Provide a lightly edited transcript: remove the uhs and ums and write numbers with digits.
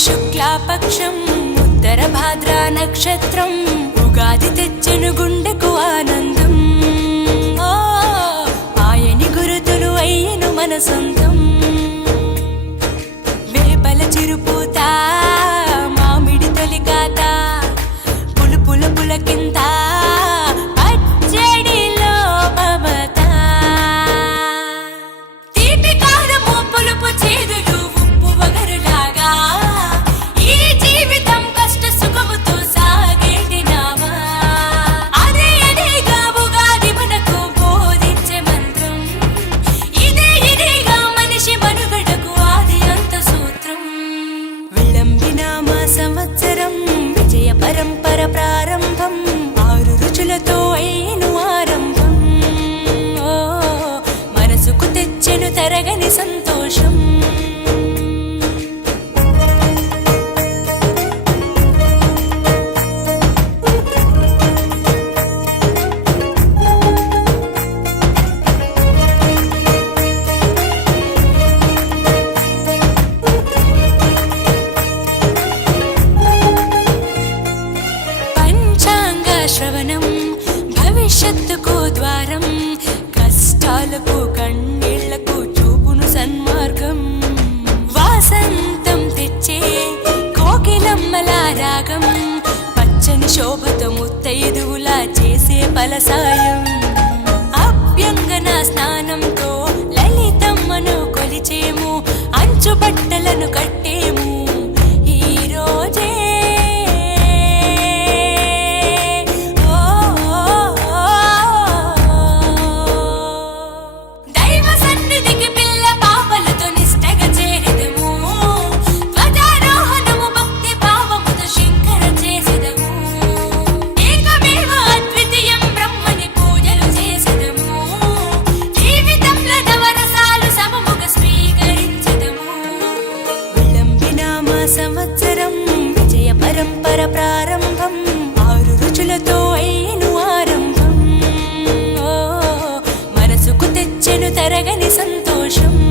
శుక్లాపక్షం ఉత్తర భాద్ర నక్షత్రం ఉగాది తెచ్చెను గుండెకు ఆనందం. ఆయని గురుతులు అయ్యను మన సొంతం. వేపల చిరుపూత మామిడి తొలికాత పులుపుల పులకింత పచ్చడిలో మమత. తీపి కారము పులుపు చేదులు ఉప్పు వగరులాగా ఈ జీవితం కష్ట సుఖముతో సాగేటి నావా. అదే అదేగా ఉగాది మనకు బోధించే మంత్రం. ఇదేగా మనిషి మనుగడకు ఆది అంత సూత్రం. విళంబినామ సంవత్సరం విజయ పరంపర ప్రారంభం. 6 రుచులతో అయ్యను ఆరంభం. మనసుకు తెచ్చెను తరగని సంతోషం. పంచాంగ శ్రవణం భవిష్యత్తుకు ద్వారం. కష్టాలకు కన్నీళ్లకు చూపును సన్మార్గం. వాసంతం తెచ్చే కోకిలమ్మల రాగం. పచ్చని శోభతో ముత్తైదువులా చేసే ఫలసాయం. అభ్యంగన స్నానంతో లలితమ్మను కొలిచేము. అంచు బట్టలను కట్టేము ఈ రోజే. దైవ సన్నిధికి పిల్ల పాపలతో నిష్టగా చేరెదము. ధ్వజారోహణము భక్తి భావముతో శంకర చేసెదము. ఏకమేవ అద్వితీయం బ్రహ్మని పూజలు చేసెదము. జీవితంలో నవరసాలు సమముగా స్వీకరించెదము. విళంబినామ సంవత్సరం